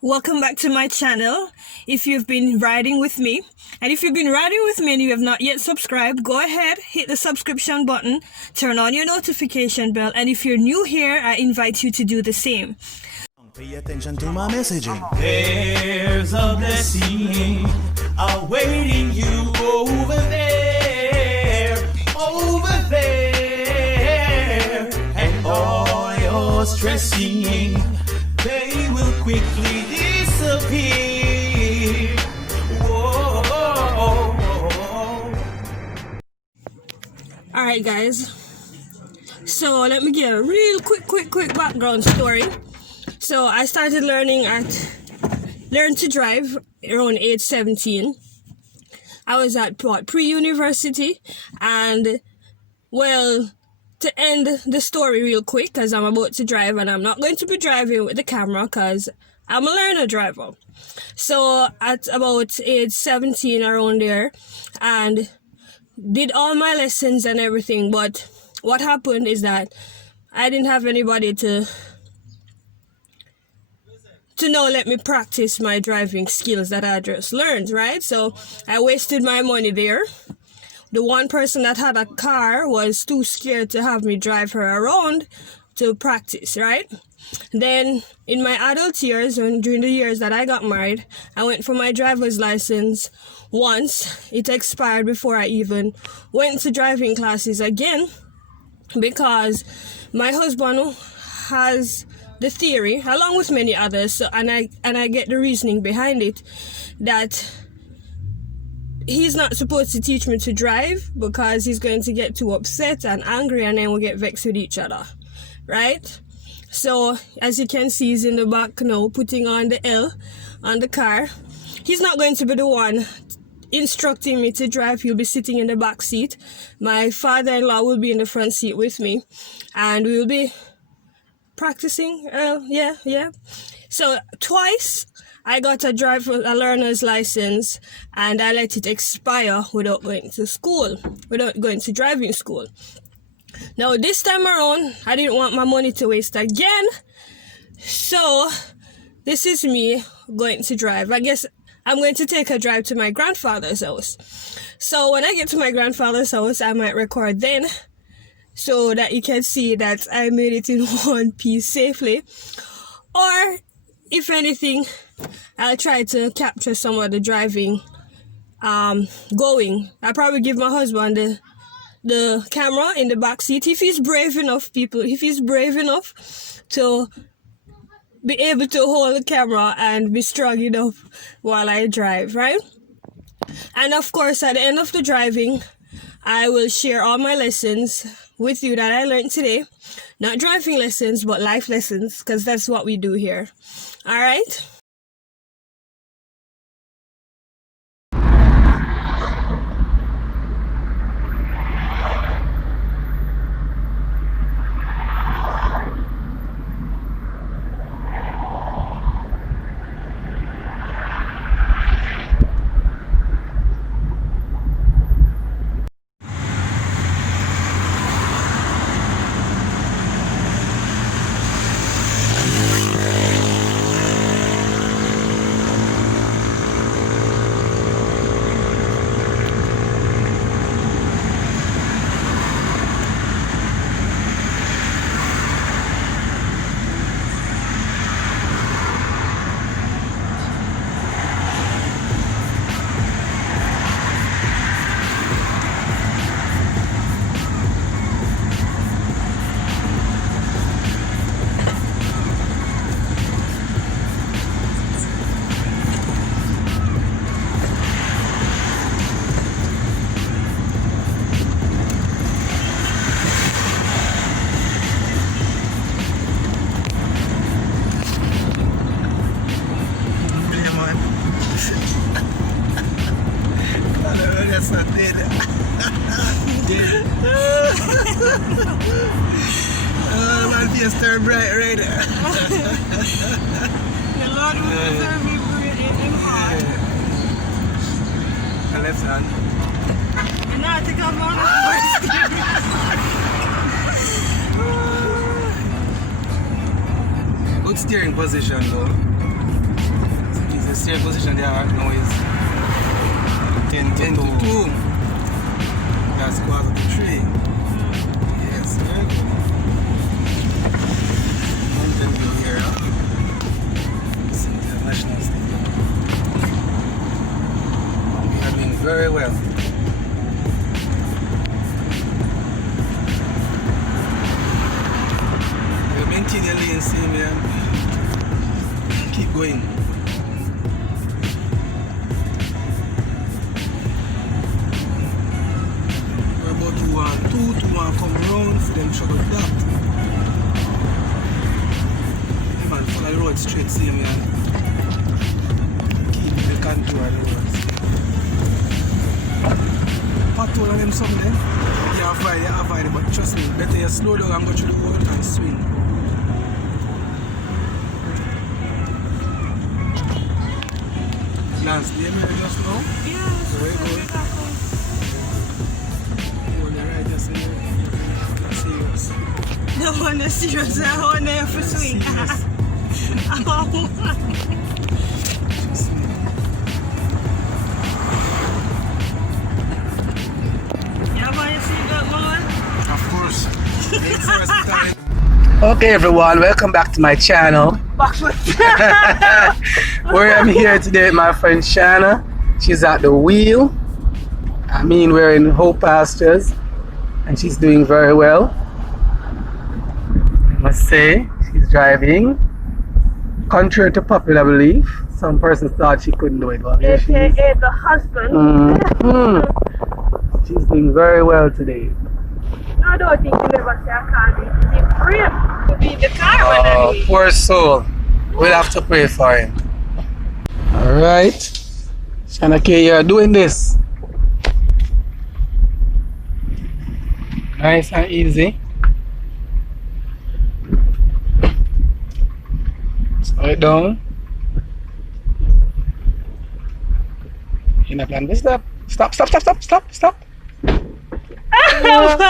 Welcome back to my channel. If you've been riding with me, and if you've been riding with me and you have not yet subscribed, go ahead, hit the subscription button, turn on your notification bell, and if you're new here, I invite you to do the same. Pay attention to my messaging. There's a blessing awaiting you over there, and all your stressing, they will quickly disappear. Whoa. Alright guys, so let me give a real quick background story. So I started learn to drive around age 17. I was at pre-university, and well, to end the story real quick, because I'm about to drive and I'm not going to be driving with the camera because I'm a learner driver. So at about age 17, around there, and did all my lessons and everything, but what happened is that I didn't have anybody to let me practice my driving skills that I just learned, right? So I wasted my money there. The one person that had a car was too scared to have me drive her around to practice, right? Then in my adult years, and during the years that I got married, I went for my driver's license once. It expired before I even went to driving classes again, because my husband has the theory, along with many others, and I get the reasoning behind it, that he's not supposed to teach me to drive because he's going to get too upset and angry, and then we'll get vexed with each other, right? So as you can see, he's in the back now putting on the L on the car. He's not going to be the one instructing me to drive. He'll be sitting in the back seat. My father-in-law will be in the front seat with me, and we'll be practicing. So twice I got a learner's license, and I let it expire without going to driving school. Now this time around, I didn't want my money to waste again, so this is me going to drive. I guess I'm going to take a drive to my grandfather's house. So when I get to my grandfather's house, I might record then, so that you can see that I made it in one piece safely. Or if anything, I'll try to capture some of the driving going. I'll probably give my husband the camera in the back seat if he's brave enough, to be able to hold the camera and be strong enough while I drive, right? And of course, at the end of the driving, I will share all my lessons with you that I learned today. Not driving lessons, but life lessons, because that's what we do here. All right? That's not dead. Dead. My face turned bright right. The Lord will preserve me in heart. My left hand. And now I think I'm on the Good steering position though. steering position there right now is 10 to 2. That's quarter to 3. Yes, very good. Mountain view here. This is the National Stadium. We are doing very well. We'll maintain the lane, see me, and keep going. We're about to come round for them trouble that. Yeah, man, follow the road straight, see me, and keep the contour of the roads. Patrol on them something. You avoid it, but trust me, better you slow down and go through the road and swing. Lance, do you hear me just now? Yes. Very good. Hold the right just here. Serious. No one is serious. I want to for swing. Serious. I'm on one. Trust me. You have your seatbelt, man? Of course. Make first time. Okay everyone, welcome back to my channel. Where I'm here today with my friend Shanna. She's at the wheel. I mean, we're in Hope Pastures and she's doing very well. I must say, she's driving. Contrary to popular belief, some persons thought she couldn't do it, but here she is. AKA the husband. She's doing very well today. No, I don't think you ever say I can't do it. It's brave to be in the car when I do it. Poor soul. We'll have to pray for him. Alright. Shanna K, you're doing this. Nice and easy. Slow it down. You're not planning this. Stop. Stop.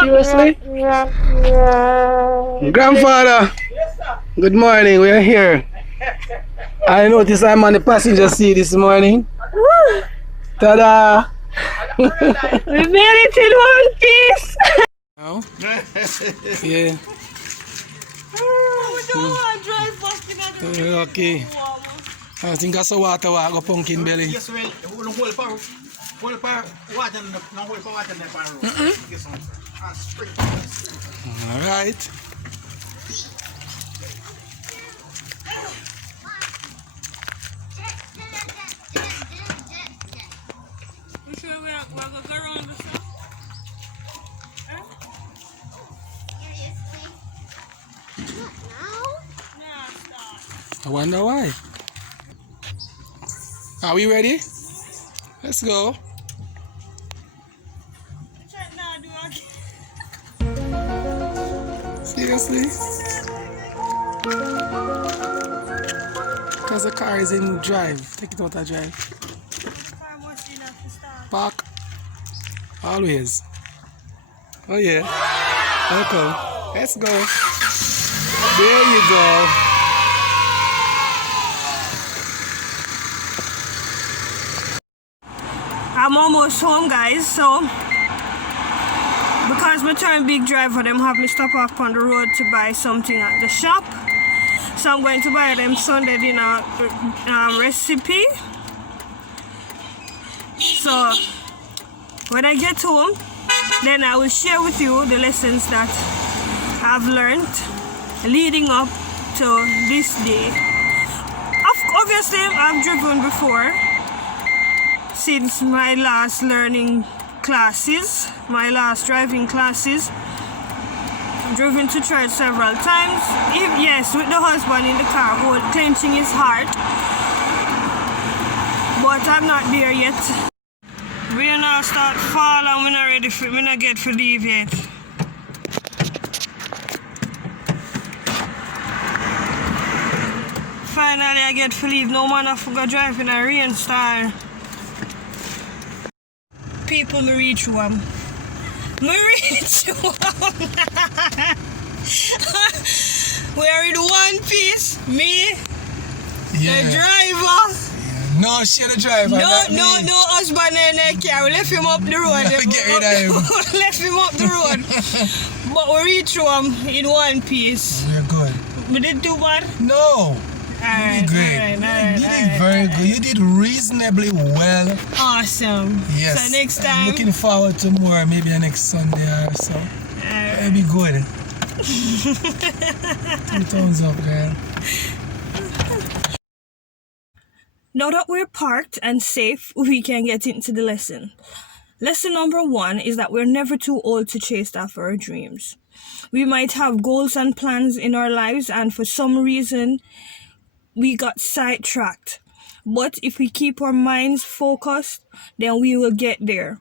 Seriously? Grandfather. Yes, sir. Good morning, we are here. I noticed I'm on the passenger seat this morning. Ta-da! We made it in one piece. Now? Yeah. We don't want to drive back in the Okay. I think I saw water go pumpkin belly. Yes, well, hold for water, no hold for water in the road. Get some spring. Alright. You sure we're going to go around the stuff? I wonder why. Are we ready? Let's go. Seriously? Because the car is in drive. Take it out of drive. Park. Always. Oh yeah. Okay. Let's go. There you go. I'm almost home, guys, so because my turn big driver, them have me stop off on the road to buy something at the shop. So I'm going to buy them Sunday dinner recipe. So when I get home, then I will share with you the lessons that I've learned leading up to this day. Obviously, I've driven before. Since my last driving classes, I've driven to church several times. Yes, with the husband in the car, clenching his heart. But I'm not there yet. We now start fall and we're not ready for, we're not get for leave yet. Finally, I get for leave. No man I forgot drive in a rain style. People, me reach one. We are in one piece. Me, the driver, No, share the driver. No husband in the car. We left him up the road. Get rid of him. Left him up the road. But we reached home in one piece. We're good. We did too bad? No. Alright, you did great. You did very good. You did reasonably well. Awesome. Yes. So next I'm time. looking forward to more, maybe the next Sunday or so. It'll be good. 2 thumbs up, girl. Now that we're parked and safe, we can get into the lesson. Lesson number 1 is that we're never too old to chase after our dreams. We might have goals and plans in our lives, and for some reason, we got sidetracked. But if we keep our minds focused, then we will get there.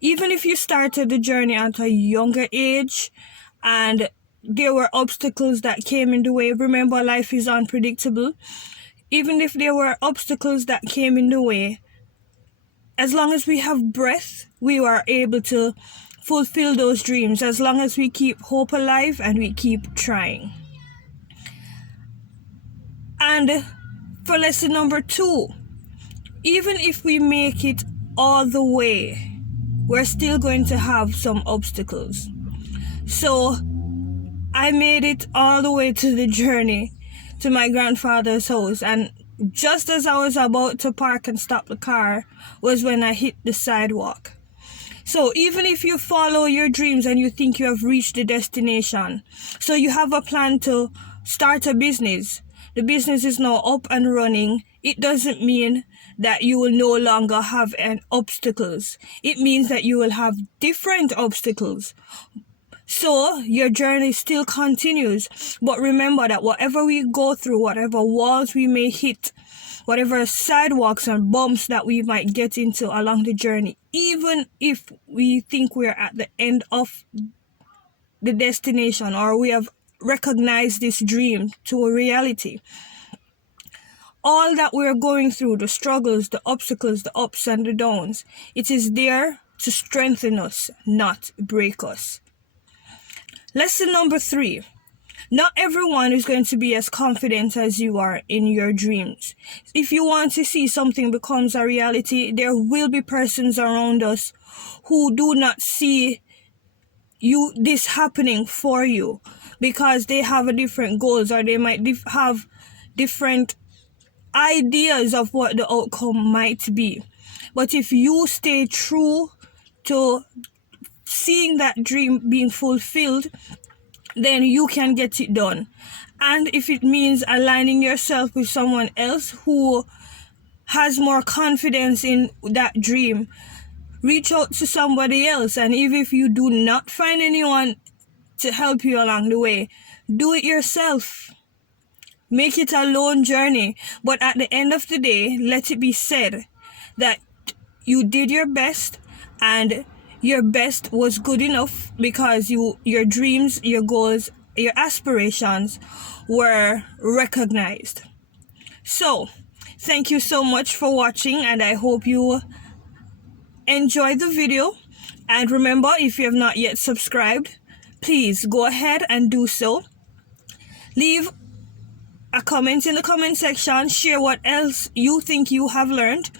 Even if you started the journey at a younger age and there were obstacles that came in the way, remember, life is unpredictable. Even if there were obstacles that came in the way, as long as we have breath, we are able to fulfill those dreams, as long as we keep hope alive and we keep trying. And for lesson number 2, even if we make it all the way, we're still going to have some obstacles. So I made it all the way to the journey to my grandfather's house, and just as I was about to park and stop the car was when I hit the sidewalk. So even if you follow your dreams and you think you have reached the destination, so you have a plan to start a business, the business is now up and running, it doesn't mean that you will no longer have any obstacles. It means that you will have different obstacles. So your journey still continues. But remember that whatever we go through, whatever walls we may hit, whatever sidewalks and bumps that we might get into along the journey, even if we think we're at the end of the destination or we have recognized this dream to a reality, all that we're going through, the struggles, the obstacles, the ups and the downs, it is there to strengthen us, not break us. Lesson number 3. Not everyone is going to be as confident as you are in your dreams. If you want to see something becomes a reality, there will be persons around us who do not see this happening for you because they have a different goals, or they might have different ideas of what the outcome might be. But if you stay true to seeing that dream being fulfilled, then you can get it done. And if it means aligning yourself with someone else who has more confidence in that dream, reach out to somebody else. And even if you do not find anyone to help you along the way, do it yourself. Make it a lone journey. But at the end of the day, let it be said that you did your best, and your best was good enough because your dreams, your goals, your aspirations were recognized. So, thank you so much for watching, and I hope you enjoyed the video. And remember, if you have not yet subscribed, please go ahead and do so. Leave a comment in the comment section. Share what else you think you have learned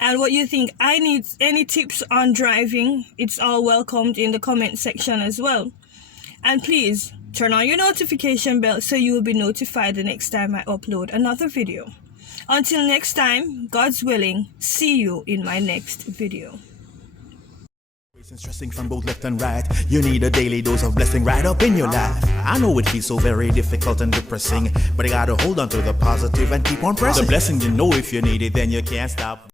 and what you think I need. Any tips on driving, it's all welcomed in the comment section as well. And please turn on your notification bell so you will be notified the next time I upload another video. Until next time, God's willing, see you in my next video. Stressing from both left and right, you need a daily dose of blessing right up in your life. I know it feels so very difficult and depressing, but you gotta hold on to the positive and keep on pressing. The blessing, you know, if you need it, then you can't stop.